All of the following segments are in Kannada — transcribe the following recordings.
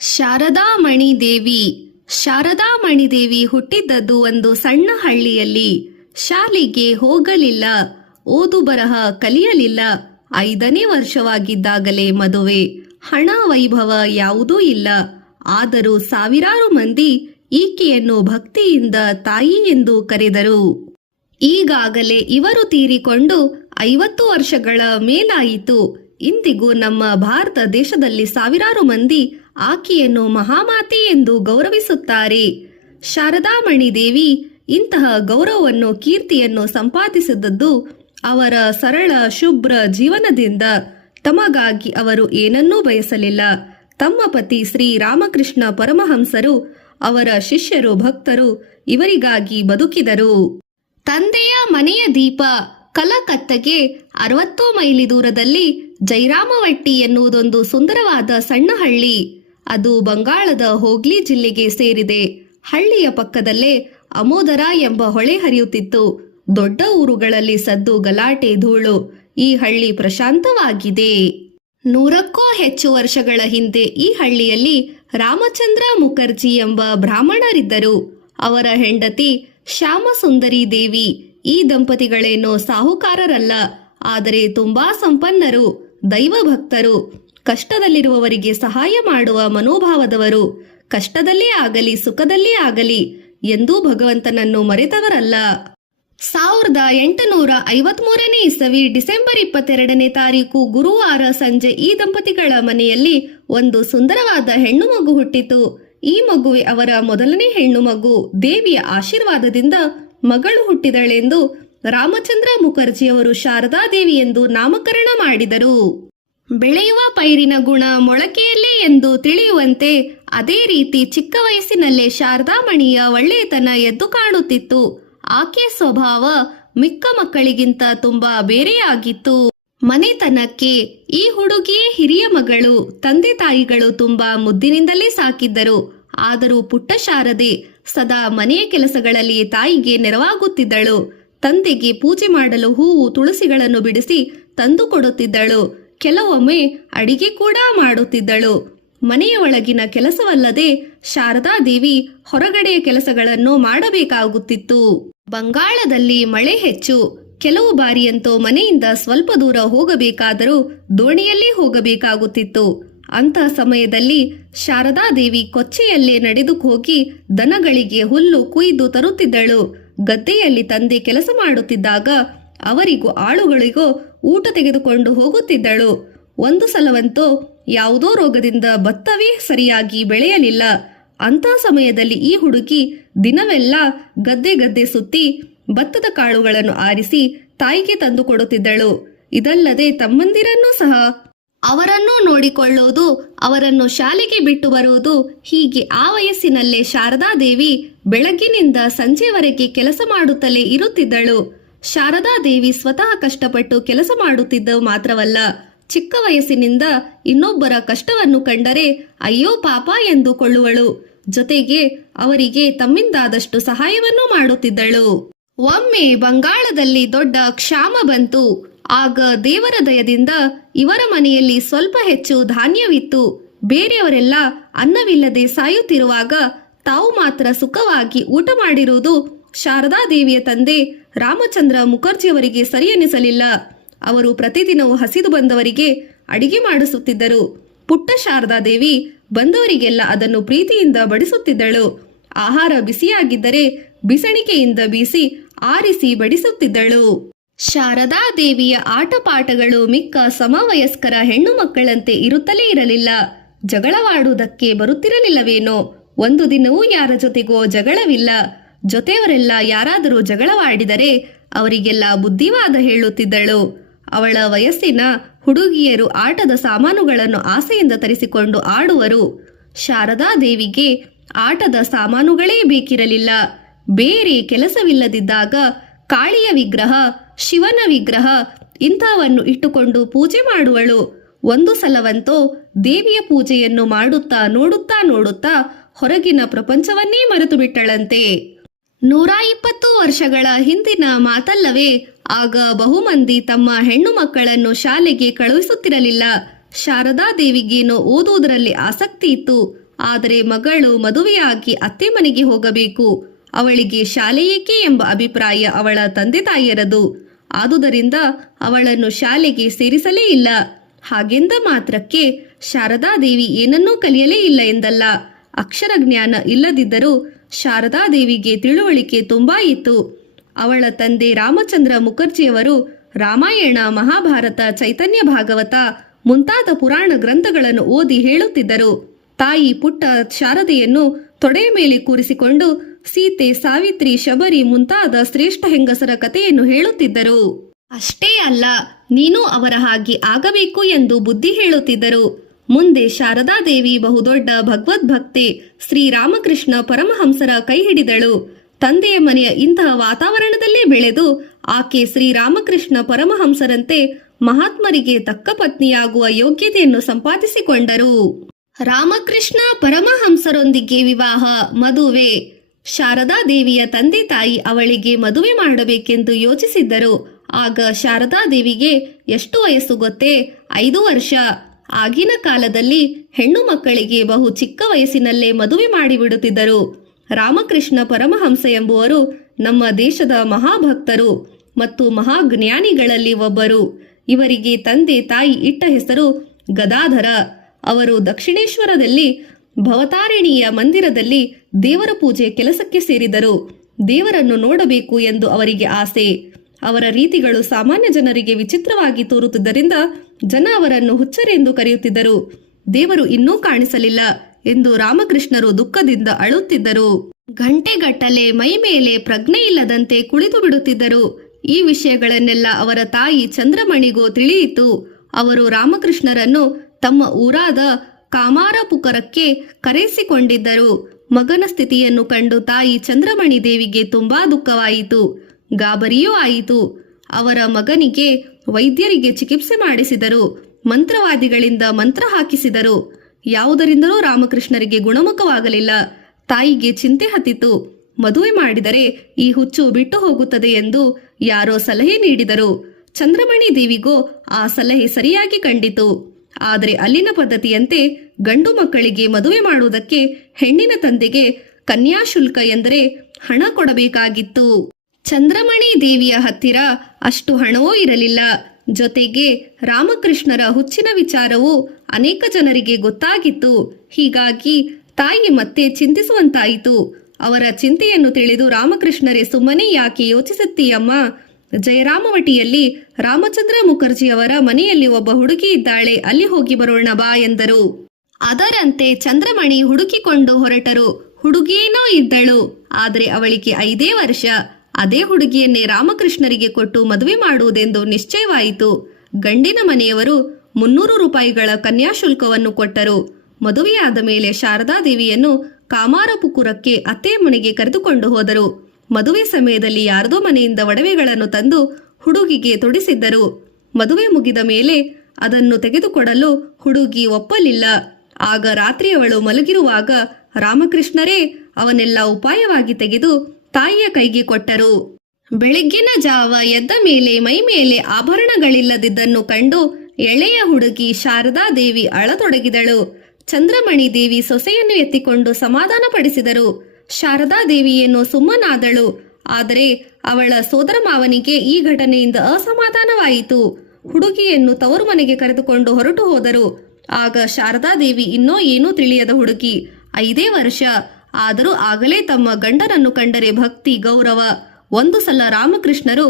ಶಾರದಾಮಣಿ ದೇವಿ. ಶಾರದಾಮಣಿ ದೇವಿ ಹುಟ್ಟಿದ್ದದ್ದು ಒಂದು ಸಣ್ಣ ಹಳ್ಳಿಯಲ್ಲಿ. ಶಾಲೆಗೆ ಹೋಗಲಿಲ್ಲ, ಓದು ಬರಹ ಕಲಿಯಲಿಲ್ಲ. 5ನೇ ವರ್ಷವಾಗಿದ್ದಾಗಲೇ ಮದುವೆ. ಹಣ ವೈಭವ ಯಾವುದೂ ಇಲ್ಲ. ಆದರೂ ಸಾವಿರಾರು ಮಂದಿ ಈಕೆಯನ್ನು ಭಕ್ತಿಯಿಂದ ತಾಯಿ ಎಂದು ಕರೆದರು. ಈಗಾಗಲೇ ಇವರು ತೀರಿಕೊಂಡು 50 ವರ್ಷಗಳ ಮೇಲಾಯಿತು. ಇಂದಿಗೂ ನಮ್ಮ ಭಾರತ ದೇಶದಲ್ಲಿ ಸಾವಿರಾರು ಮಂದಿ ಆಕೆಯನ್ನು ಮಹಾಮಾತೆ ಎಂದು ಗೌರವಿಸುತ್ತಾರೆ. ಶಾರದಾಮಣಿ ದೇವಿ ಇಂತಹ ಗೌರವವನ್ನು, ಕೀರ್ತಿಯನ್ನು ಸಂಪಾದಿಸಿದದ್ದು ಅವರ ಸರಳ ಶುಭ್ರ ಜೀವನದಿಂದ. ತಮಗಾಗಿ ಅವರು ಏನನ್ನೂ ಬಯಸಲಿಲ್ಲ. ತಮ್ಮ ಪತಿ ಶ್ರೀ ರಾಮಕೃಷ್ಣ ಪರಮಹಂಸರು, ಅವರ ಶಿಷ್ಯರು, ಭಕ್ತರು ಇವರಿಗಾಗಿ ಬದುಕಿದರು. ತಂದೆಯ ಮನೆಯ ದೀಪ. ಕಲಕತ್ತಗೆ 60 ಮೈಲಿ ದೂರದಲ್ಲಿ ಜೈರಾಮವಟ್ಟಿ ಎನ್ನುವುದೊಂದು ಸುಂದರವಾದ ಸಣ್ಣ ಹಳ್ಳಿ. ಅದು ಬಂಗಾಳದ ಹೋಗ್ಲಿ ಜಿಲ್ಲೆಗೆ ಸೇರಿದೆ. ಹಳ್ಳಿಯ ಪಕ್ಕದಲ್ಲೇ ಅಮೋದರ ಎಂಬ ಹೊಳೆ ಹರಿಯುತ್ತಿತ್ತು. ದೊಡ್ಡ ಊರುಗಳಲ್ಲಿ ಸದ್ದು, ಗಲಾಟೆ, ಧೂಳು. ಈ ಹಳ್ಳಿ ಪ್ರಶಾಂತವಾಗಿದೆ. 100ಕ್ಕೂ ಹೆಚ್ಚು ವರ್ಷಗಳ ಹಿಂದೆ ಈ ಹಳ್ಳಿಯಲ್ಲಿ ರಾಮಚಂದ್ರ ಮುಖರ್ಜಿ ಎಂಬ ಬ್ರಾಹ್ಮಣರಿದ್ದರು. ಅವರ ಹೆಂಡತಿ ಶ್ಯಾಮಸುಂದರಿ ದೇವಿ. ಈ ದಂಪತಿಗಳೇನೋ ಸಾಹುಕಾರರಲ್ಲ, ಆದರೆ ತುಂಬಾ ಸಂಪನ್ನರು, ದೈವಭಕ್ತರು, ಕಷ್ಟದಲ್ಲಿರುವವರಿಗೆ ಸಹಾಯ ಮಾಡುವ ಮನೋಭಾವದವರು. ಕಷ್ಟದಲ್ಲೇ ಆಗಲಿ ಸುಖದಲ್ಲೇ ಆಗಲಿ ಎಂದೂ ಭಗವಂತನನ್ನು ಮರೆತವರಲ್ಲ. 1853ನೇ ಇಸವಿ ಡಿಸೆಂಬರ್ 22ನೇ ತಾರೀಕು ಗುರುವಾರ ಸಂಜೆ ಈ ದಂಪತಿಗಳ ಮನೆಯಲ್ಲಿ ಒಂದು ಸುಂದರವಾದ ಹೆಣ್ಣು ಮಗು ಹುಟ್ಟಿತು. ಈ ಮಗುವೆ ಅವರ ಮೊದಲನೇ ಹೆಣ್ಣು ಮಗು. ದೇವಿಯ ಆಶೀರ್ವಾದದಿಂದ ಮಗಳು ಹುಟ್ಟಿದಳೆಂದು ರಾಮಚಂದ್ರ ಮುಖರ್ಜಿಯವರು ಶಾರದಾದೇವಿ ಎಂದು ನಾಮಕರಣ ಮಾಡಿದರು. ಬೆಳೆಯುವ ಪೈರಿನ ಗುಣ ಮೊಳಕೆಯಲ್ಲೇ ಎಂದು ತಿಳಿಯುವಂತೆ ಅದೇ ರೀತಿ ಚಿಕ್ಕ ವಯಸ್ಸಿನಲ್ಲೇ ಶಾರದಾಮಣಿಯ ಒಳ್ಳೆಯತನ ಎದ್ದು ಕಾಣುತ್ತಿತ್ತು. ಆಕೆ ಸ್ವಭಾವ ಮಿಕ್ಕ ಮಕ್ಕಳಿಗಿಂತ ತುಂಬಾ ಬೇರೆಯಾಗಿತ್ತು. ಮನೆತನಕ್ಕೆ ಈ ಹುಡುಗಿಯೇ ಹಿರಿಯ ಮಗಳು. ತಂದೆ ತಾಯಿಗಳು ತುಂಬಾ ಮುದ್ದಿನಿಂದಲೇ ಸಾಕಿದ್ದರು. ಆದರೂ ಪುಟ್ಟ ಶಾರದೆ ಸದಾ ಮನೆಯ ಕೆಲಸಗಳಲ್ಲಿ ತಾಯಿಗೆ ನೆರವಾಗುತ್ತಿದ್ದಳು. ತಂದೆಗೆ ಪೂಜೆ ಮಾಡಲು ಹೂವು, ತುಳಸಿಗಳನ್ನು ಬಿಡಿಸಿ ತಂದು ಕೊಡುತ್ತಿದ್ದಳು. ಕೆಲವೊಮ್ಮೆ ಅಡಿಗೆ ಕೂಡ ಮಾಡುತ್ತಿದ್ದಳು. ಮನೆಯ ಒಳಗಿನ ಕೆಲಸವಲ್ಲದೆ ಶಾರದಾದೇವಿ ಹೊರಗಡೆಯ ಕೆಲಸಗಳನ್ನು ಮಾಡಬೇಕಾಗುತ್ತಿತ್ತು. ಬಂಗಾಳದಲ್ಲಿ ಮಳೆ ಹೆಚ್ಚು. ಕೆಲವು ಬಾರಿಯಂತೂ ಮನೆಯಿಂದ ಸ್ವಲ್ಪ ದೂರ ಹೋಗಬೇಕಾದರೂ ದೋಣಿಯಲ್ಲೇ ಹೋಗಬೇಕಾಗುತ್ತಿತ್ತು. ಅಂಥ ಸಮಯದಲ್ಲಿ ಶಾರದಾದೇವಿ ಕೊಚ್ಚೆಯಲ್ಲೇ ನಡೆದು ಹೋಗಿ ದನಗಳಿಗೆ ಹುಲ್ಲು ಕುಯ್ದು ತರುತ್ತಿದ್ದಳು. ಗದ್ದೆಯಲ್ಲಿ ತಂದೆ ಕೆಲಸ ಮಾಡುತ್ತಿದ್ದಾಗ ಅವರಿಗೂ ಆಳುಗಳಿಗೋ ಊಟ ತೆಗೆದುಕೊಂಡು ಹೋಗುತ್ತಿದ್ದಳು. ಒಂದು ಸಲವಂತೂ ಯಾವುದೋ ರೋಗದಿಂದ ಭತ್ತವೇ ಸರಿಯಾಗಿ ಬೆಳೆಯಲಿಲ್ಲ. ಅಂಥ ಸಮಯದಲ್ಲಿ ಈ ಹುಡುಗಿ ದಿನವೆಲ್ಲ ಗದ್ದೆ ಸುತ್ತಿ ಭತ್ತದ ಕಾಳುಗಳನ್ನು ಆರಿಸಿ ತಾಯಿಗೆ ತಂದು ಕೊಡುತ್ತಿದ್ದಳು. ಇದಲ್ಲದೆ ತಮ್ಮಂದಿರನ್ನೂ ಸಹ ಅವರನ್ನು ನೋಡಿಕೊಳ್ಳುವುದು, ಅವರನ್ನು ಶಾಲೆಗೆ ಬಿಟ್ಟು ಬರುವುದು, ಹೀಗೆ ಆ ವಯಸ್ಸಿನಲ್ಲೇ ಶಾರದಾದೇವಿ ಬೆಳಗ್ಗಿನಿಂದ ಸಂಜೆವರೆಗೆ ಕೆಲಸ ಮಾಡುತ್ತಲೇ ಇರುತ್ತಿದ್ದಳು. ಶಾರದಾದೇವಿ ಸ್ವತಃ ಕಷ್ಟಪಟ್ಟು ಕೆಲಸ ಮಾಡುತ್ತಿದ್ದ ಮಾತ್ರವಲ್ಲ, ಚಿಕ್ಕ ವಯಸ್ಸಿನಿಂದ ಇನ್ನೊಬ್ಬರ ಕಷ್ಟವನ್ನು ಕಂಡರೆ ಅಯ್ಯೋ ಪಾಪ ಎಂದುಕೊಳ್ಳುವಳು. ಜೊತೆಗೆ ಅವರಿಗೆ ತಮ್ಮಿಂದಾದಷ್ಟು ಸಹಾಯವನ್ನು ಮಾಡುತ್ತಿದ್ದಳು. ಒಮ್ಮೆ ಬಂಗಾಳದಲ್ಲಿ ದೊಡ್ಡ ಕ್ಷಾಮ ಬಂತು. ಆಗ ದೇವರ ದಯದಿಂದ ಇವರ ಮನೆಯಲ್ಲಿ ಸ್ವಲ್ಪ ಹೆಚ್ಚು ಧಾನ್ಯವಿತ್ತು. ಬೇರೆಯವರೆಲ್ಲ ಅನ್ನವಿಲ್ಲದೆ ಸಾಯುತ್ತಿರುವಾಗ ತಾವು ಮಾತ್ರ ಸುಖವಾಗಿ ಊಟ ಮಾಡಿರುವುದು ಶಾರದಾದೇವಿಯ ತಂದೆ ರಾಮಚಂದ್ರ ಮುಖರ್ಜಿಯವರಿಗೆ ಸರಿಯೆನಿಸಲಿಲ್ಲ. ಅವರು ಪ್ರತಿದಿನವೂ ಹಸಿದು ಬಂದವರಿಗೆ ಅಡಿಗೆ ಮಾಡಿಸುತ್ತಿದ್ದರು. ಪುಟ್ಟ ಶಾರದಾದೇವಿ ಬಂದವರಿಗೆಲ್ಲ ಅದನ್ನು ಪ್ರೀತಿಯಿಂದ ಬಡಿಸುತ್ತಿದ್ದಳು. ಆಹಾರ ಬಿಸಿಯಾಗಿದ್ದರೆ ಬಿಸಣಿಕೆಯಿಂದ ಬೀಸಿ ಆರಿಸಿ ಬಡಿಸುತ್ತಿದ್ದಳು. ಶಾರದಾದೇವಿಯ ಆಟಪಾಠಗಳು ಮಿಕ್ಕ ಸಮವಯಸ್ಕರ ಹೆಣ್ಣು ಮಕ್ಕಳಂತೆ ಇರುತ್ತಲೇ ಇರಲಿಲ್ಲ. ಜಗಳವಾಡುವುದಕ್ಕೆ ಬರುತ್ತಿರಲಿಲ್ಲವೇನೋ. ಒಂದು ದಿನವೂ ಯಾರ ಜೊತೆಗೋ ಜಗಳವಿಲ್ಲ. ಜೊತೆಯವರೆಲ್ಲ ಯಾರಾದರೂ ಜಗಳವಾಡಿದರೆ ಅವರಿಗೆಲ್ಲ ಬುದ್ಧಿವಾದ ಹೇಳುತ್ತಿದ್ದಳು. ಅವಳ ವಯಸ್ಸಿನ ಹುಡುಗಿಯರು ಆಟದ ಸಾಮಾನುಗಳನ್ನು ಆಸೆಯಿಂದ ತರಿಸಿಕೊಂಡು ಆಡುವರು. ಶಾರದಾದೇವಿಗೆ ಆಟದ ಸಾಮಾನುಗಳೇ ಬೇಕಿರಲಿಲ್ಲ. ಬೇರೆ ಕೆಲಸವಿಲ್ಲದಿದ್ದಾಗ ಕಾಳಿಯ ವಿಗ್ರಹ, ಶಿವನ ವಿಗ್ರಹ ಇಂಥವನ್ನು ಇಟ್ಟುಕೊಂಡು ಪೂಜೆ ಮಾಡುವಳು. ಒಂದು ಸಲವಂತೂ ದೇವಿಯ ಪೂಜೆಯನ್ನು ಮಾಡುತ್ತಾ ನೋಡುತ್ತಾ ಹೊರಗಿನ ಪ್ರಪಂಚವನ್ನೇ ಮರೆತು ಬಿಟ್ಟಳಂತೆ. 120 ವರ್ಷಗಳ ಹಿಂದಿನ ಮಾತಲ್ಲವೇ. ಆಗ ಬಹುಮಂದಿ ತಮ್ಮ ಹೆಣ್ಣು ಮಕ್ಕಳನ್ನು ಶಾಲೆಗೆ ಕಳುಹಿಸುತ್ತಿರಲಿಲ್ಲ. ಶಾರದಾದೇವಿಗೇನೋ ಓದುವುದರಲ್ಲಿ ಆಸಕ್ತಿ ಇತ್ತು. ಆದರೆ ಮಗಳು ಮದುವೆಯಾಗಿ ಅತ್ತೆ ಮನೆಗೆ ಹೋಗಬೇಕು, ಅವಳಿಗೆ ಶಾಲೆ ಏಕೆ ಎಂಬ ಅಭಿಪ್ರಾಯ ಅವಳ ತಂದೆ ತಾಯಿಯರದು. ಆದುದರಿಂದ ಅವಳನ್ನು ಶಾಲೆಗೆ ಸೇರಿಸಲೇ ಇಲ್ಲ. ಹಾಗೆಂದ ಮಾತ್ರಕ್ಕೆ ಶಾರದಾದೇವಿ ಏನನ್ನೂ ಕಲಿಯಲೇ ಇಲ್ಲ ಎಂದಲ್ಲ. ಅಕ್ಷರ ಜ್ಞಾನ ಇಲ್ಲದಿದ್ದರೂ ಶಾರದಾದೇವಿಗೆ ತಿಳುವಳಿಕೆ ತುಂಬಾ ಇತ್ತು. ಅವಳ ತಂದೆ ರಾಮಚಂದ್ರ ಮುಖರ್ಜಿಯವರು ರಾಮಾಯಣ, ಮಹಾಭಾರತ, ಚೈತನ್ಯ ಭಾಗವತ ಮುಂತಾದ ಪುರಾಣ ಗ್ರಂಥಗಳನ್ನು ಓದಿ ಹೇಳುತ್ತಿದ್ದರು. ತಾಯಿ ಪುಟ್ಟ ಶಾರದೆಯನ್ನು ತೊಡೆಯ ಮೇಲೆ ಕೂರಿಸಿಕೊಂಡು ಸೀತೆ, ಸಾವಿತ್ರಿ, ಶಬರಿ ಮುಂತಾದ ಶ್ರೇಷ್ಠ ಹೆಂಗಸರ ಕಥೆಯನ್ನು ಹೇಳುತ್ತಿದ್ದರು. ಅಷ್ಟೇ ಅಲ್ಲ, ನೀನು ಅವರ ಹಾಗೆ ಆಗಬೇಕು ಎಂದು ಬುದ್ಧಿ ಹೇಳುತ್ತಿದ್ದರು. ಮುಂದೆ ಶಾರದಾದೇವಿ ಬಹುದೊಡ್ಡ ಭಗವದ್ಭಕ್ತೆ ಶ್ರೀರಾಮಕೃಷ್ಣ ಪರಮಹಂಸರ ಕೈ ಹಿಡಿದಳು. ತಂದೆಯ ಮನೆಯ ಇಂತಹ ವಾತಾವರಣದಲ್ಲೇ ಬೆಳೆದು ಆಕೆ ಶ್ರೀರಾಮಕೃಷ್ಣ ಪರಮಹಂಸರಂತೆ ಮಹಾತ್ಮರಿಗೆ ತಕ್ಕ ಪತ್ನಿಯಾಗುವ ಯೋಗ್ಯತೆಯನ್ನು ಸಂಪಾದಿಸಿಕೊಂಡರು. ರಾಮಕೃಷ್ಣ ಪರಮಹಂಸರೊಂದಿಗೆ ವಿವಾಹ, ಮದುವೆ. ಶಾರದಾದೇವಿಯ ತಂದೆ ತಾಯಿ ಅವಳಿಗೆ ಮದುವೆ ಮಾಡಬೇಕೆಂದು ಯೋಚಿಸಿದ್ದರು. ಆಗ ಶಾರದಾದೇವಿಗೆ ಎಷ್ಟು ವಯಸ್ಸು ಗೊತ್ತೇ? 5 ವರ್ಷ. ಆಗಿನ ಕಾಲದಲ್ಲಿ ಹೆಣ್ಣು ಮಕ್ಕಳಿಗೆ ಬಹು ಚಿಕ್ಕ ವಯಸ್ಸಿನಲ್ಲೇ ಮದುವೆ ಮಾಡಿಬಿಡುತ್ತಿದ್ದರು. ರಾಮಕೃಷ್ಣ ಪರಮಹಂಸ ಎಂಬುವರು ನಮ್ಮ ದೇಶದ ಮಹಾಭಕ್ತರು ಮತ್ತು ಮಹಾಜ್ಞಾನಿಗಳಲ್ಲಿ ಒಬ್ಬರು. ಇವರಿಗೆ ತಂದೆ ತಾಯಿ ಇಟ್ಟ ಹೆಸರು ಗದಾಧರ. ಅವರು ದಕ್ಷಿಣೇಶ್ವರದಲ್ಲಿ ಭವತಾರಿಣಿಯ ಮಂದಿರದಲ್ಲಿ ದೇವರ ಪೂಜೆ ಕೆಲಸಕ್ಕೆ ಸೇರಿದರು. ದೇವರನ್ನು ನೋಡಬೇಕು ಎಂದು ಅವರಿಗೆ ಆಸೆ. ಅವರ ರೀತಿಗಳು ಸಾಮಾನ್ಯ ಜನರಿಗೆ ವಿಚಿತ್ರವಾಗಿ ತೋರುತ್ತಿದ್ದರಿಂದ ಜನ ಅವರನ್ನು ಹುಚ್ಚರೆಂದು ಕರೆಯುತ್ತಿದ್ದರು. ದೇವರು ಇನ್ನೂ ಕಾಣಿಸಲಿಲ್ಲ ಎಂದು ರಾಮಕೃಷ್ಣರು ದುಃಖದಿಂದ ಅಳುತ್ತಿದ್ದರು. ಗಂಟೆಗಟ್ಟಲೆ ಮೈ ಮೇಲೆ ಪ್ರಜ್ಞೆ ಇಲ್ಲದಂತೆ ಕುಳಿತು ಬಿಡುತ್ತಿದ್ದರು. ಈ ವಿಷಯಗಳನ್ನೆಲ್ಲ ಅವರ ತಾಯಿ ಚಂದ್ರಮಣಿಗೂ ತಿಳಿಯಿತು. ಅವರು ರಾಮಕೃಷ್ಣರನ್ನು ತಮ್ಮ ಊರಾದ ಕಾಮಾರಪುಕರಕ್ಕೆ ಕರೆಸಿಕೊಂಡಿದ್ದರು. ಮಗನ ಸ್ಥಿತಿಯನ್ನು ಕಂಡು ತಾಯಿ ಚಂದ್ರಮಣಿ ದೇವಿಗೆ ತುಂಬಾ ದುಃಖವಾಯಿತು, ಗಾಬರಿಯೂ ಆಯಿತು. ಅವರ ಮಗನಿಗೆ ವೈದ್ಯರಿಗೆ ಚಿಕಿತ್ಸೆ ಮಾಡಿಸಿದರು, ಮಂತ್ರವಾದಿಗಳಿಂದ ಮಂತ್ರ ಹಾಕಿಸಿದರು. ಯಾವುದರಿಂದಲೂ ರಾಮಕೃಷ್ಣರಿಗೆ ಗುಣಮುಖವಾಗಲಿಲ್ಲ. ತಾಯಿಗೆ ಚಿಂತೆ ಹತ್ತಿತು. ಮದುವೆ ಮಾಡಿದರೆ ಈ ಹುಚ್ಚು ಬಿಟ್ಟು ಹೋಗುತ್ತದೆ ಎಂದು ಯಾರೋ ಸಲಹೆ ನೀಡಿದರು. ಚಂದ್ರಮಣಿ ದೇವಿಗೂ ಆ ಸಲಹೆ ಸರಿಯಾಗಿ ಕಂಡಿತು. ಆದರೆ ಅಲ್ಲಿನ ಪದ್ಧತಿಯಂತೆ ಗಂಡು ಮಕ್ಕಳಿಗೆ ಮದುವೆ ಮಾಡುವುದಕ್ಕೆ ಹೆಣ್ಣಿನ ತಂದೆಗೆ ಕನ್ಯಾಶುಲ್ಕ ಎಂದರೆ ಹಣ ಕೊಡಬೇಕಾಗಿತ್ತು. ಚಂದ್ರಮಣಿ ದೇವಿಯ ಹತ್ತಿರ ಅಷ್ಟು ಹಣವೂ ಇರಲಿಲ್ಲ. ಜೊತೆಗೆ ರಾಮಕೃಷ್ಣರ ಹುಚ್ಚಿನ ವಿಚಾರವು ಅನೇಕ ಜನರಿಗೆ ಗೊತ್ತಾಗಿತ್ತು. ಹೀಗಾಗಿ ತಾಯಿ ಮತ್ತೆ ಚಿಂತಿಸುವಂತಾಯಿತು. ಅವರ ಚಿಂತೆಯನ್ನು ತಿಳಿದು ರಾಮಕೃಷ್ಣರೇ, ಸುಮ್ಮನೆ ಯಾಕೆ ಯೋಚಿಸುತ್ತೀಯಮ್ಮ? ಜಯರಾಮವಟಿಯಲ್ಲಿ ರಾಮಚಂದ್ರ ಮುಖರ್ಜಿಯವರ ಮನೆಯಲ್ಲಿ ಒಬ್ಬ ಹುಡುಗಿ ಇದ್ದಾಳೆ, ಅಲ್ಲಿ ಹೋಗಿ ಬರೋಣ ಬಾ ಎಂದರು. ಅದರಂತೆ ಚಂದ್ರಮಣಿ ಹುಡುಕಿಕೊಂಡು ಹೊರಟರು. ಹುಡುಗಿಯೇನೋ ಇದ್ದಳು, ಆದರೆ ಅವಳಿಗೆ 5 ವರ್ಷ. ಅದೇ ಹುಡುಗಿಯನ್ನೇ ರಾಮಕೃಷ್ಣರಿಗೆ ಕೊಟ್ಟು ಮದುವೆ ಮಾಡುವುದೆಂದು ನಿಶ್ಚಯವಾಯಿತು. ಗಂಡಿನ ಮನೆಯವರು 300 ರೂಪಾಯಿಗಳ ಕನ್ಯಾಶುಲ್ಕವನ್ನು ಕೊಟ್ಟರು. ಮದುವೆಯಾದ ಮೇಲೆ ಶಾರದಾದೇವಿಯನ್ನು ಕಾಮಾರಪುಕುರಕ್ಕೆ ಅತ್ತೆ ಮನೆಗೆ ಕರೆದುಕೊಂಡು ಹೋದರು. ಮದುವೆ ಸಮಯದಲ್ಲಿ ಯಾರದೋ ಮನೆಯಿಂದ ಒಡವೆಗಳನ್ನು ತಂದು ಹುಡುಗಿಗೆ ತೊಡಿಸಿದ್ದರು. ಮದುವೆ ಮುಗಿದ ಮೇಲೆ ಅದನ್ನು ತೆಗೆದುಕೊಡಲು ಹುಡುಗಿ ಒಪ್ಪಲಿಲ್ಲ. ಆಗ ರಾತ್ರಿ ಅವಳು ಮಲಗಿರುವಾಗ ರಾಮಕೃಷ್ಣರೇ ಅವನೆಲ್ಲ ಉಪಾಯವಾಗಿ ತೆಗೆದು ತಾಯಿಯ ಕೈಗೆ ಕೊಟ್ಟರು. ಬೆಳಗ್ಗಿನ ಜಾವ ಎದ್ದ ಮೇಲೆ ಮೈ ಮೇಲೆ ಆಭರಣಗಳಿಲ್ಲದಿದ್ದನ್ನು ಕಂಡು ಎಳೆಯ ಹುಡುಗಿ ಶಾರದಾದೇವಿ ಅಳತೊಡಗಿದಳು. ಚಂದ್ರಮಣಿ ದೇವಿ ಸೊಸೆಯನ್ನು ಎತ್ತಿಕೊಂಡು ಸಮಾಧಾನ ಪಡಿಸಿದರು. ಶಾರದಾದೇವಿಯನ್ನು ಸುಮ್ಮನಾದಳು. ಆದರೆ ಅವಳ ಸೋದರ ಮಾವನಿಗೆ ಈ ಘಟನೆಯಿಂದ ಅಸಮಾಧಾನವಾಯಿತು. ಹುಡುಗಿಯನ್ನು ತವರು ಮನೆಗೆ ಕರೆದುಕೊಂಡು ಹೊರಟು ಹೋದರು. ಆಗ ಶಾರದಾದೇವಿ ಇನ್ನೂ ಏನೂ ತಿಳಿಯದ ಹುಡುಗಿ, 5 ವರ್ಷ. ಆದರೂ ಆಗಲೇ ತಮ್ಮ ಗಂಡನನ್ನು ಕಂಡರೆ ಭಕ್ತಿ, ಗೌರವ. ಒಂದು ಸಲ ರಾಮಕೃಷ್ಣರು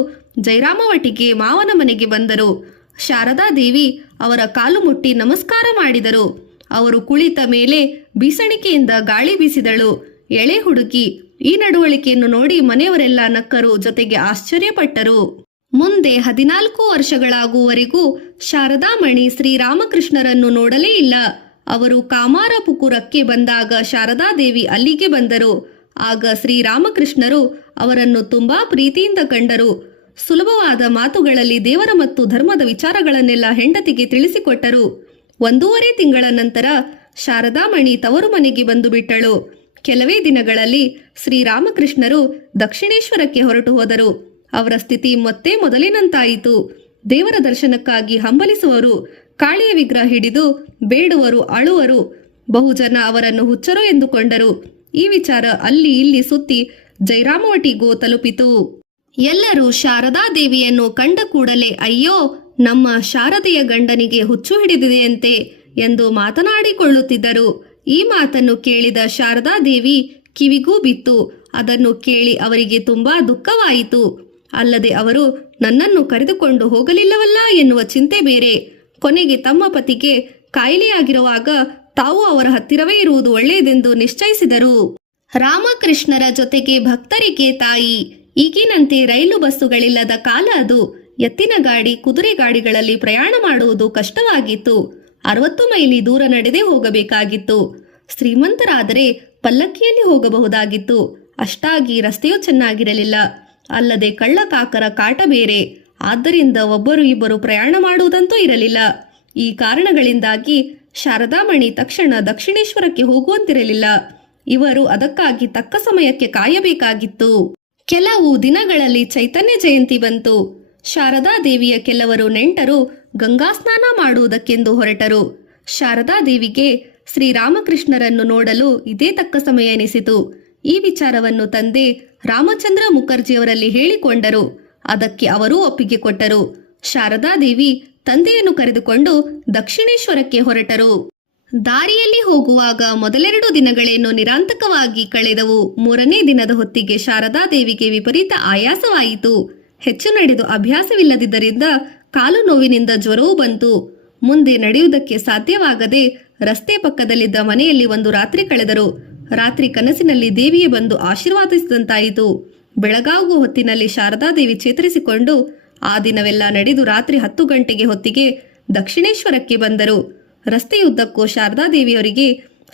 ಜಯರಾಮವಟಿಗೆ ಮಾವನ ಮನೆಗೆ ಬಂದರು. ಶಾರದಾದೇವಿ ಅವರ ಕಾಲು ಮುಟ್ಟಿ ನಮಸ್ಕಾರ ಮಾಡಿದರು. ಅವರು ಕುಳಿತ ಮೇಲೆ ಬೀಸಣಿಕೆಯಿಂದ ಗಾಳಿ ಬೀಸಿದಳು. ಎಳೆ ಹುಡುಗಿ ಈ ನಡವಳಿಕೆಯನ್ನು ನೋಡಿ ಮನೆಯವರೆಲ್ಲ ನಕ್ಕರು, ಜೊತೆಗೆ ಆಶ್ಚರ್ಯಪಟ್ಟರು. ಮುಂದೆ 14 ವರ್ಷಗಳಾಗುವವರೆಗೂ ಶಾರದಾಮಣಿ ಶ್ರೀರಾಮಕೃಷ್ಣರನ್ನು ನೋಡಲೇ ಇಲ್ಲ. ಅವರು ಕಾಮಾರಪುಕುರಕ್ಕೆ ಬಂದಾಗ ಶಾರದಾದೇವಿ ಅಲ್ಲಿಗೆ ಬಂದರು. ಆಗ ಶ್ರೀರಾಮಕೃಷ್ಣರು ಅವರನ್ನು ತುಂಬಾ ಪ್ರೀತಿಯಿಂದ ಕಂಡರು. ಸುಲಭವಾದ ಮಾತುಗಳಲ್ಲಿ ದೇವರ ಮತ್ತು ಧರ್ಮದ ವಿಚಾರಗಳನ್ನೆಲ್ಲ ಹೆಂಡತಿಗೆ ತಿಳಿಸಿಕೊಟ್ಟರು. 1.5 ತಿಂಗಳ ನಂತರ ಶಾರದಾಮಣಿ ತವರು ಮನೆಗೆ ಬಂದು ಬಿಟ್ಟಳು. ಕೆಲವೇ ದಿನಗಳಲ್ಲಿ ಶ್ರೀರಾಮಕೃಷ್ಣರು ದಕ್ಷಿಣೇಶ್ವರಕ್ಕೆ ಹೊರಟು ಹೋದರು. ಅವರ ಸ್ಥಿತಿ ಮತ್ತೆ ಮೊದಲಿನಂತಾಯಿತು. ದೇವರ ದರ್ಶನಕ್ಕಾಗಿ ಹಂಬಲಿಸುವರು, ಕಾಳಿಯ ವಿಗ್ರಹ ಹಿಡಿದು ಬೇಡುವರು, ಅಳುವರು. ಬಹುಜನ ಅವರನ್ನು ಹುಚ್ಚರು ಎಂದುಕೊಂಡರು. ಈ ವಿಚಾರ ಅಲ್ಲಿ ಇಲ್ಲಿ ಸುತ್ತಿ ಜೈರಾಮವಟಿಗೂ ತಲುಪಿತು. ಎಲ್ಲರೂ ಶಾರದಾ ದೇವಿಯನ್ನು ಕಂಡ ಕೂಡಲೇ ಅಯ್ಯೋ, ನಮ್ಮ ಶಾರದೆಯ ಗಂಡನಿಗೆ ಹುಚ್ಚು ಹಿಡಿದಿದೆಯಂತೆ ಎಂದು ಮಾತನಾಡಿಕೊಳ್ಳುತ್ತಿದ್ದರು. ಈ ಮಾತನ್ನು ಕೇಳಿದ ಶಾರದಾ ದೇವಿ ಕಿವಿಗೂ ಬಿತ್ತು. ಅದನ್ನು ಕೇಳಿ ಅವರಿಗೆ ತುಂಬಾ ದುಃಖವಾಯಿತು. ಅಲ್ಲದೆ ಅವರು ನನ್ನನ್ನು ಕರೆದುಕೊಂಡು ಹೋಗಲಿಲ್ಲವಲ್ಲ ಎನ್ನುವ ಚಿಂತೆ ಬೇರೆ. ಕೊನೆಗೆ ತಮ್ಮ ಪತಿಗೆ ಕಾಯಿಲೆಯಾಗಿರುವಾಗ ತಾವು ಅವರ ಹತ್ತಿರವೇ ಇರುವುದು ಒಳ್ಳೆಯದೆಂದು ನಿಶ್ಚಯಿಸಿದರು. ರಾಮಕೃಷ್ಣರ ಜೊತೆಗೆ ಭಕ್ತರಿಗೆ ತಾಯಿ. ಈಗಿನಂತೆ ರೈಲು ಬಸ್ಸುಗಳಿಲ್ಲದ ಕಾಲ ಅದು. ಎತ್ತಿನ ಗಾಡಿ, ಕುದುರೆ ಗಾಡಿಗಳಲ್ಲಿ ಪ್ರಯಾಣ ಮಾಡುವುದು ಕಷ್ಟವಾಗಿತ್ತು. 60 ಮೈಲಿ ದೂರ ನಡೆದೇ ಹೋಗಬೇಕಾಗಿತ್ತು. ಶ್ರೀಮಂತರಾದರೆ ಪಲ್ಲಕ್ಕಿಯಲ್ಲಿ ಹೋಗಬಹುದಾಗಿತ್ತು. ಅಷ್ಟಾಗಿ ರಸ್ತೆಯೂ ಚೆನ್ನಾಗಿರಲಿಲ್ಲ. ಅಲ್ಲದೆ ಕಳ್ಳಕಾಕರ ಕಾಟ ಬೇರೆ. ಆದ್ದರಿಂದ ಒಬ್ಬರು ಇಬ್ಬರು ಪ್ರಯಾಣ ಮಾಡುವುದಂತೂ ಇರಲಿಲ್ಲ. ಈ ಕಾರಣಗಳಿಂದಾಗಿ ಶಾರದಾಮಣಿ ತಕ್ಷಣ ದಕ್ಷಿಣೇಶ್ವರಕ್ಕೆ ಹೋಗುವಂತಿರಲಿಲ್ಲ. ಇವರು ಅದಕ್ಕಾಗಿ ತಕ್ಕ ಸಮಯಕ್ಕೆ ಕಾಯಬೇಕಾಗಿತ್ತು. ಕೆಲವು ದಿನಗಳಲ್ಲಿ ಚೈತನ್ಯ ಜಯಂತಿ ಬಂತು. ಶಾರದಾ ದೇವಿಯ ಕೆಲವರು ನೆಂಟರು ಗಂಗಾ ಸ್ನಾನ ಮಾಡುವುದಕ್ಕೆಂದು ಹೊರಟರು. ಶಾರದಾ ದೇವಿಗೆ ಶ್ರೀರಾಮಕೃಷ್ಣರನ್ನು ನೋಡಲು ಇದೇ ತಕ್ಕ ಸಮಯ ಎನಿಸಿತು. ಈ ವಿಚಾರವನ್ನು ತಂದೆ ರಾಮಚಂದ್ರ ಮುಖರ್ಜಿಯವರಲ್ಲಿ ಹೇಳಿಕೊಂಡರು. ಅದಕ್ಕೆ ಅವರೂ ಒಪ್ಪಿಗೆ ಕೊಟ್ಟರು. ಶಾರದಾ ದೇವಿ ತಂದೆಯನ್ನು ಕರೆದುಕೊಂಡು ದಕ್ಷಿಣೇಶ್ವರಕ್ಕೆ ಹೊರಟರು. ದಾರಿಯಲ್ಲಿ ಹೋಗುವಾಗ ಮೊದಲೆರಡು ದಿನಗಳೇನು ನಿರಾಂತಕವಾಗಿ ಕಳೆದವು. 3ನೇ ದಿನದ ಹೊತ್ತಿಗೆ ಶಾರದಾ ದೇವಿಗೆ ವಿಪರೀತ ಆಯಾಸವಾಯಿತು. ಹೆಚ್ಚು ನಡೆದು ಅಭ್ಯಾಸವಿಲ್ಲದಿದ್ದರಿಂದ ಕಾಲು ನೋವಿನಿಂದ ಜ್ವರವೂ ಬಂತು. ಮುಂದೆ ನಡೆಯುವುದಕ್ಕೆ ಸಾಧ್ಯವಾಗದೆ ರಸ್ತೆ ಪಕ್ಕದಲ್ಲಿದ್ದ ಮನೆಯಲ್ಲಿ ಒಂದು ರಾತ್ರಿ ಕಳೆದರು. ರಾತ್ರಿ ಕನಸಿನಲ್ಲಿ ದೇವಿಯೇ ಬಂದು ಆಶೀರ್ವಾದಿಸಿದಂತಾಯಿತು. ಬೆಳಗಾಗುವ ಹೊತ್ತಿನಲ್ಲಿ ಶಾರದಾ ದೇವಿ ಚೇತರಿಸಿಕೊಂಡು ಆ ದಿನವೆಲ್ಲ ನಡೆದು ರಾತ್ರಿ 10 ಗಂಟೆಗೆ ಹೊತ್ತಿಗೆ ದಕ್ಷಿಣೇಶ್ವರಕ್ಕೆ ಬಂದರು. ರಸ್ತೆಯುದ್ದಕ್ಕೂ ಶಾರದಾ ದೇವಿಯವರಿಗೆ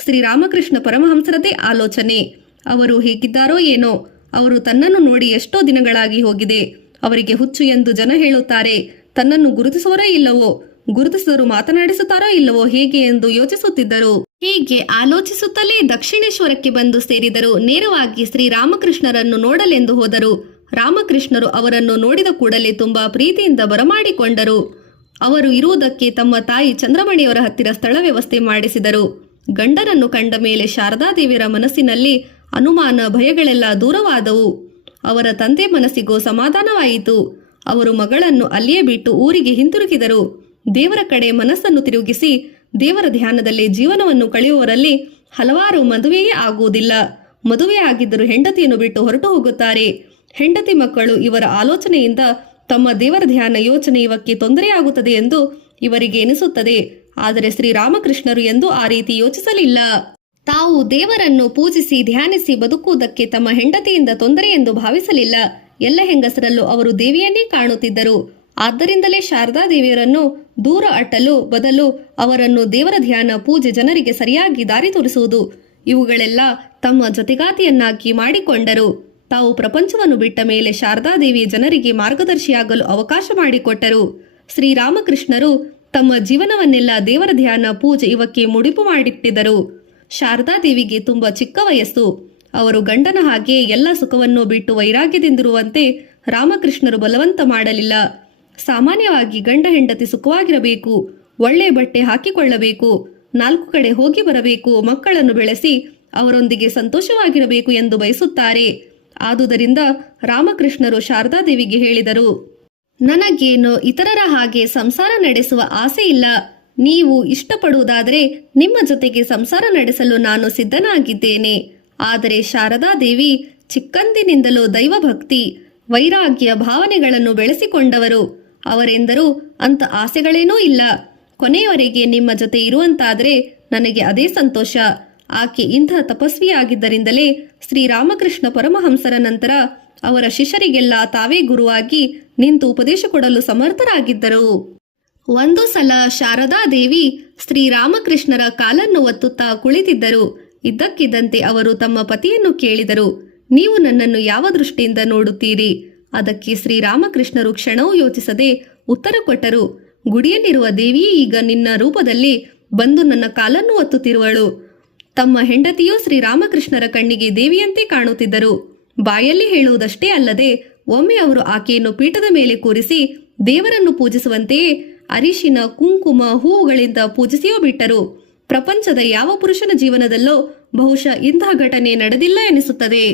ಶ್ರೀರಾಮಕೃಷ್ಣ ಪರಮಹಂಸರದೇ ಆಲೋಚನೆ. ಅವರು ಹೇಗಿದ್ದಾರೋ ಏನೋ. ಅವರು ತನ್ನನ್ನು ನೋಡಿ ಎಷ್ಟೋ ದಿನಗಳಾಗಿ ಹೋಗಿದೆ. ಅವರಿಗೆ ಹುಚ್ಚು ಎಂದು ಜನ ಹೇಳುತ್ತಾರೆ. ತನ್ನನ್ನು ಗುರುತಿಸುವರೋ ಇಲ್ಲವೋ, ಗುರುತಿಸಿದರೂ ಮಾತನಾಡಿಸುತ್ತಾರೋ ಇಲ್ಲವೋ ಹೇಗೆ ಎಂದು ಯೋಚಿಸುತ್ತಿದ್ದರು. ಹೀಗೆ ಆಲೋಚಿಸುತ್ತಲೇ ದಕ್ಷಿಣೇಶ್ವರಕ್ಕೆ ಬಂದು ಸೇರಿದರು. ನೇರವಾಗಿ ಶ್ರೀರಾಮಕೃಷ್ಣರನ್ನು ನೋಡಲೆಂದು ಹೋದರು. ರಾಮಕೃಷ್ಣರು ಅವರನ್ನು ನೋಡಿದ ಕೂಡಲೇ ತುಂಬಾ ಪ್ರೀತಿಯಿಂದ ಬರಮಾಡಿಕೊಂಡರು. ಅವರು ಇರುವುದಕ್ಕೆ ತಮ್ಮ ತಾಯಿ ಚಂದ್ರಮಣಿಯವರ ಹತ್ತಿರ ಸ್ಥಳ ವ್ಯವಸ್ಥೆ ಮಾಡಿಸಿದರು. ಗಂಡನನ್ನು ಕಂಡ ಮೇಲೆ ಶಾರದಾದೇವಿಯರ ಮನಸ್ಸಿನಲ್ಲಿ ಅನುಮಾನ, ಭಯಗಳೆಲ್ಲ ದೂರವಾದವು. ಅವರ ತಂದೆ ಮನಸ್ಸಿಗೂ ಸಮಾಧಾನವಾಯಿತು. ಅವರು ಮಗಳನ್ನು ಅಲ್ಲಿಯೇ ಬಿಟ್ಟು ಊರಿಗೆ ಹಿಂತಿರುಗಿದರು. ದೇವರ ಕಡೆ ಮನಸ್ಸನ್ನು ತಿರುಗಿಸಿ ದೇವರ ಧ್ಯಾನದಲ್ಲಿ ಜೀವನವನ್ನು ಕಳೆಯುವವರಲ್ಲಿ ಹಲವಾರು ಮದುವೆಯೇ ಆಗುವುದಿಲ್ಲ. ಮದುವೆ ಆಗಿದ್ದರೂ ಹೆಂಡತಿಯನ್ನು ಬಿಟ್ಟು ಹೊರಟು ಹೋಗುತ್ತಾರೆ. ಹೆಂಡತಿ ಮಕ್ಕಳು ಇವರ ಆಲೋಚನೆಯಿಂದ ತಮ್ಮ ದೇವರ ಧ್ಯಾನ ಯೋಚನೆ ಇವಕ್ಕೆ ತೊಂದರೆಯಾಗುತ್ತದೆ ಎಂದು ಇವರಿಗೆ ಎನಿಸುತ್ತದೆ. ಆದರೆ ಶ್ರೀರಾಮಕೃಷ್ಣರು ಎಂದೂ ಆ ರೀತಿ ಯೋಚಿಸಲಿಲ್ಲ. ತಾವು ದೇವರನ್ನು ಪೂಜಿಸಿ ಧ್ಯಾನಿಸಿ ಬದುಕುವುದಕ್ಕೆ ತಮ್ಮ ಹೆಂಡತಿಯಿಂದ ತೊಂದರೆ ಎಂದು ಭಾವಿಸಲಿಲ್ಲ. ಎಲ್ಲ ಹೆಂಗಸರಲ್ಲೂ ಅವರು ದೇವಿಯನ್ನೇ ಕಾಣುತ್ತಿದ್ದರು. ಆದ್ದರಿಂದಲೇ ಶಾರದಾ ದೇವಿಯರನ್ನು ದೂರ ಅಟ್ಟಲು ಬದಲು ಅವರನ್ನು ದೇವರ ಧ್ಯಾನ, ಪೂಜೆ, ಜನರಿಗೆ ಸರಿಯಾಗಿ ದಾರಿ ತೋರಿಸುವುದು ಇವುಗಳೆಲ್ಲ ತಮ್ಮ ಜೊತೆಗಾತಿಯನ್ನಾಗಿ ಮಾಡಿಕೊಂಡರು. ತಾವು ಪ್ರಪಂಚವನ್ನು ಬಿಟ್ಟ ಮೇಲೆ ಶಾರದಾದೇವಿ ಜನರಿಗೆ ಮಾರ್ಗದರ್ಶಿಯಾಗಲು ಅವಕಾಶ ಮಾಡಿಕೊಟ್ಟರು. ಶ್ರೀರಾಮಕೃಷ್ಣರು ತಮ್ಮ ಜೀವನವನ್ನೆಲ್ಲ ದೇವರ ಧ್ಯಾನ, ಪೂಜೆ ಇವಕ್ಕೆ ಮುಡಿಪು ಮಾಡಿಟ್ಟಿದ್ದರು. ಶಾರದಾದೇವಿಗೆ ತುಂಬ ಚಿಕ್ಕ ವಯಸ್ಸು. ಅವರು ಗಂಡನ ಹಾಗೆ ಎಲ್ಲ ಸುಖವನ್ನು ಬಿಟ್ಟು ವೈರಾಗ್ಯದಿಂದಿರುವಂತೆ ರಾಮಕೃಷ್ಣರು ಬಲವಂತ ಮಾಡಲಿಲ್ಲ. ಸಾಮಾನ್ಯವಾಗಿ ಗಂಡ ಹೆಂಡತಿ ಸುಖವಾಗಿರಬೇಕು, ಒಳ್ಳೆ ಬಟ್ಟೆ ಹಾಕಿಕೊಳ್ಳಬೇಕು, 4 ಕಡೆ ಹೋಗಿ ಬರಬೇಕು, ಮಕ್ಕಳನ್ನು ಬೆಳೆಸಿ ಅವರೊಂದಿಗೆ ಸಂತೋಷವಾಗಿರಬೇಕು ಎಂದು ಬಯಸುತ್ತಾರೆ. ಆದುದರಿಂದ ರಾಮಕೃಷ್ಣರು ಶಾರದಾದೇವಿಗೆ ಹೇಳಿದರು, ನನಗೇನು ಇತರರ ಹಾಗೆ ಸಂಸಾರ ನಡೆಸುವ ಆಸೆ ಇಲ್ಲ. ನೀವು ಇಷ್ಟಪಡುವುದಾದರೆ ನಿಮ್ಮ ಜೊತೆಗೆ ಸಂಸಾರ ನಡೆಸಲು ನಾನು ಸಿದ್ಧನಾಗಿದ್ದೇನೆ. ಆದರೆ ಶಾರದಾದೇವಿ ಚಿಕ್ಕಂದಿನಿಂದಲೂ ದೈವಭಕ್ತಿ, ವೈರಾಗ್ಯ ಭಾವನೆಗಳನ್ನು ಬೆಳೆಸಿಕೊಂಡವರು. ಅವರೆಂದರೂ ಅಂಥ ಆಸೆಗಳೇನೂ ಇಲ್ಲ. ಕೊನೆಯವರೆಗೆ ನಿಮ್ಮ ಜೊತೆ ಇರುವಂತಾದರೆ ನನಗೆ ಅದೇ ಸಂತೋಷ. ಆಕೆ ಇಂಥ ತಪಸ್ವಿಯಾಗಿದ್ದರಿಂದಲೇ ಶ್ರೀರಾಮಕೃಷ್ಣ ಪರಮಹಂಸರ ನಂತರ ಅವರ ಶಿಷ್ಯರಿಗೆಲ್ಲ ತಾವೇ ಗುರುವಾಗಿ ನಿಂತು ಉಪದೇಶ ಕೊಡಲು ಸಮರ್ಥರಾಗಿದ್ದರು. ಒಂದು ಸಲ ಶಾರದಾದೇವಿ ಶ್ರೀರಾಮಕೃಷ್ಣರ ಕಾಲನ್ನು ಒತ್ತುತ್ತಾ ಕುಳಿತಿದ್ದರು. ಇದ್ದಕ್ಕಿದ್ದಂತೆ ಅವರು ತಮ್ಮ ಪತಿಯನ್ನು ಕೇಳಿದರು, ನೀವು ನನ್ನನ್ನು ಯಾವ ದೃಷ್ಟಿಯಿಂದ ನೋಡುತ್ತೀರಿ? ಅದಕ್ಕೆ ಶ್ರೀರಾಮಕೃಷ್ಣರು ಕ್ಷಣವೂ ಯೋಚಿಸದೆ ಉತ್ತರ ಕೊಟ್ಟರು, ಗುಡಿಯಲ್ಲಿರುವ ದೇವಿಯೇ ಈಗ ನಿನ್ನ ರೂಪದಲ್ಲಿ ಬಂದು ನನ್ನ ಕಾಲನ್ನು ಒತ್ತುತ್ತಿರುವಳು. ತಮ್ಮ ಹೆಂಡತಿಯೂ ಶ್ರೀರಾಮಕೃಷ್ಣರ ಕಣ್ಣಿಗೆ ದೇವಿಯಂತೆ ಕಾಣುತ್ತಿದ್ದರು. ಬಾಯಲ್ಲಿ ಹೇಳುವುದಷ್ಟೇ ಅಲ್ಲದೆ ಒಮ್ಮೆ ಅವರು ಆಕೆಯನ್ನು ಪೀಠದ ಮೇಲೆ ಕೂರಿಸಿ ದೇವರನ್ನು ಪೂಜಿಸುವಂತೆಯೇ ಅರಿಶಿನ, ಕುಂಕುಮ, ಹೂವುಗಳಿಂದ ಪೂಜಿಸಿಯೂ ಬಿಟ್ಟರು. ಪ್ರಪಂಚದ ಯಾವ ಪುರುಷನ ಜೀವನದಲ್ಲೂ ಬಹುಶಃ ಇಂತಹ ಘಟನೆ ನಡೆದಿಲ್ಲ ಎನಿಸುತ್ತದೆ.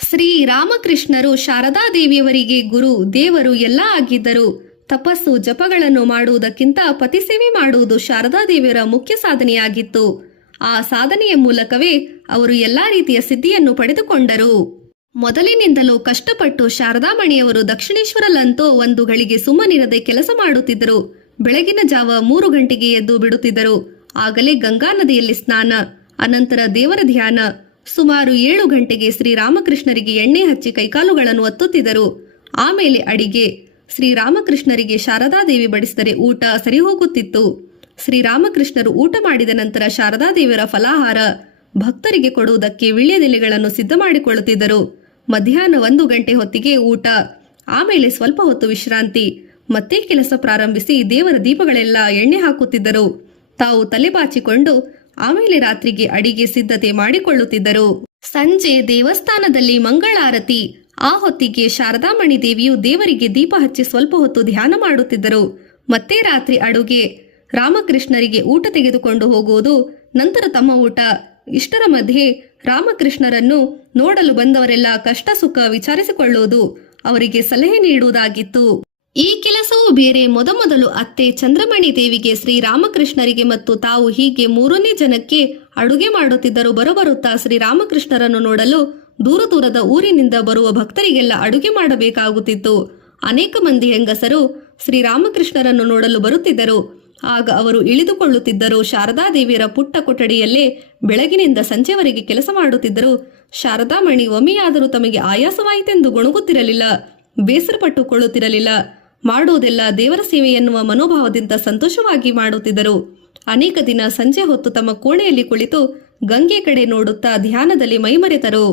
ಶ್ರೀ ರಾಮಕೃಷ್ಣರು ಶಾರದಾದೇವಿಯವರಿಗೆ ಗುರು, ದೇವರು ಎಲ್ಲ ಆಗಿದ್ದರು. ತಪಸ್ಸು ಜಪಗಳನ್ನು ಮಾಡುವುದಕ್ಕಿಂತ ಪತಿಸೇವೆ ಮಾಡುವುದು ಶಾರದಾದೇವಿಯರ ಮುಖ್ಯ ಸಾಧನೆಯಾಗಿತ್ತು. ಆ ಸಾಧನೆಯ ಮೂಲಕವೇ ಅವರು ಎಲ್ಲಾ ರೀತಿಯ ಸಿದ್ಧಿಯನ್ನು ಪಡೆದುಕೊಂಡರು. ಮೊದಲಿನಿಂದಲೂ ಕಷ್ಟಪಟ್ಟು ಶಾರದಾಮಣಿಯವರು ದಕ್ಷಿಣೇಶ್ವರಲ್ಲಂತೂ ಒಂದು ಗಳಿಗೆ ಸುಮ್ಮನಿರದೆ ಕೆಲಸ ಮಾಡುತ್ತಿದ್ದರು. ಬೆಳಗಿನ ಜಾವ 3 ಗಂಟೆಗೆ ಎದ್ದು ಬಿಡುತ್ತಿದ್ದರು. ಆಗಲೇ ಗಂಗಾ ನದಿಯಲ್ಲಿ ಸ್ನಾನ, ಅನಂತರ ದೇವರ ಧ್ಯಾನ. ಸುಮಾರು 7 ಗಂಟೆಗೆ ಶ್ರೀರಾಮಕೃಷ್ಣರಿಗೆ ಎಣ್ಣೆ ಹಚ್ಚಿ ಕೈಕಾಲುಗಳನ್ನು ಒತ್ತುತ್ತಿದ್ದರು. ಆಮೇಲೆ ಅಡಿಗೆ. ಶ್ರೀರಾಮಕೃಷ್ಣರಿಗೆ ಶಾರದಾದೇವಿ ಬಡಿಸಿದರೆ ಊಟ ಸರಿ ಹೋಗುತ್ತಿತ್ತು. ಶ್ರೀರಾಮಕೃಷ್ಣರು ಊಟ ಮಾಡಿದ ನಂತರ ಶಾರದಾದೇವಿಯರ ಫಲಾಹಾರ, ಭಕ್ತರಿಗೆ ಕೊಡುವುದಕ್ಕೆ ವೀಳ್ಯದೆಲೆಗಳನ್ನು ಸಿದ್ಧ ಮಾಡಿಕೊಳ್ಳುತ್ತಿದ್ದರು. ಮಧ್ಯಾಹ್ನ 1 ಗಂಟೆ ಹೊತ್ತಿಗೆ ಊಟ, ಆಮೇಲೆ ಸ್ವಲ್ಪ ಹೊತ್ತು ವಿಶ್ರಾಂತಿ, ಮತ್ತೆ ಕೆಲಸ ಪ್ರಾರಂಭಿಸಿ ದೇವರ ದೀಪಗಳೆಲ್ಲ ಎಣ್ಣೆ ಹಾಕುತ್ತಿದ್ದರು. ತಾವು ತಲೆ ಬಾಚಿಕೊಂಡು ಆಮೇಲೆ ರಾತ್ರಿಗೆ ಅಡಿಗೆ ಸಿದ್ಧತೆ ಮಾಡಿಕೊಳ್ಳುತ್ತಿದ್ದರು. ಸಂಜೆ ದೇವಸ್ಥಾನದಲ್ಲಿ ಮಂಗಳಾರತಿ. ಆ ಹೊತ್ತಿಗೆ ಶಾರದಾಮಣಿ ದೇವಿಯು ದೇವರಿಗೆ ದೀಪ ಹಚ್ಚಿ ಸ್ವಲ್ಪ ಹೊತ್ತು ಧ್ಯಾನ ಮಾಡುತ್ತಿದ್ದರು. ಮತ್ತೆ ರಾತ್ರಿ ಅಡುಗೆ, ರಾಮಕೃಷ್ಣರಿಗೆ ಊಟ ತೆಗೆದುಕೊಂಡು ಹೋಗುವುದು, ನಂತರ ತಮ್ಮ ಊಟ. ಇಷ್ಟರ ಮಧ್ಯೆ ರಾಮಕೃಷ್ಣರನ್ನು ನೋಡಲು ಬಂದವರೆಲ್ಲ ಕಷ್ಟ ಸುಖ ವಿಚಾರಿಸಿಕೊಳ್ಳುವುದು, ಅವರಿಗೆ ಸಲಹೆ ನೀಡುವುದಾಗಿತ್ತು. ಈ ಕೆಲಸವೂ ಬೇರೆ. ಮೊದಮೊದಲು ಅತ್ತೆ ಚಂದ್ರಮಣಿ ದೇವಿಗೆ ಶ್ರೀರಾಮಕೃಷ್ಣರಿಗೆ ಮತ್ತು ತಾವು ಹೀಗೆ 3ನೇ ಜನಕ್ಕೆ ಅಡುಗೆ ಮಾಡುತ್ತಿದ್ದರು. ಬರುತ್ತಾ ಶ್ರೀರಾಮಕೃಷ್ಣರನ್ನು ನೋಡಲು ದೂರ ದೂರದ ಊರಿನಿಂದ ಬರುವ ಭಕ್ತರಿಗೆಲ್ಲ ಅಡುಗೆ ಮಾಡಬೇಕಾಗುತ್ತಿತ್ತು. ಅನೇಕ ಮಂದಿ ಹೆಂಗಸರು ಶ್ರೀರಾಮಕೃಷ್ಣರನ್ನು ನೋಡಲು ಬರುತ್ತಿದ್ದರು. ಆಗ ಅವರು ಇಳಿದುಕೊಳ್ಳುತ್ತಿದ್ದರು. ಶಾರದಾದೇವಿಯರ ಪುಟ್ಟ ಕೊಠಡಿಯಲ್ಲೇ ಬೆಳಗಿನಿಂದ ಸಂಜೆವರೆಗೆ ಕೆಲಸ ಮಾಡುತ್ತಿದ್ದರು. ಶಾರದಾಮಣಿ ಒಮ್ಮೆಯಾದರೂ ತಮಗೆ ಆಯಾಸವಾಯಿತೆಂದು ಗೊಣಗುತ್ತಿರಲಿಲ್ಲ, ಬೇಸರಪಟ್ಟುಕೊಳ್ಳುತ್ತಿರಲಿಲ್ಲ. ಮಾಡುವುದೆಲ್ಲ ದೇವರ ಸೇವೆ ಎನ್ನುವ ಮನೋಭಾವದಿಂದ ಸಂತೋಷವಾಗಿ ಮಾಡುತ್ತಿದ್ದರು. ಅನೇಕ ದಿನ ಸಂಜೆ ಹೊತ್ತು ತಮ್ಮ ಕೋಣೆಯಲ್ಲಿ ಕುಳಿತು ಗಂಗೆ ಕಡೆ ನೋಡುತ್ತಾ ಧ್ಯಾನದಲ್ಲಿ ಮೈಮರೆತರು.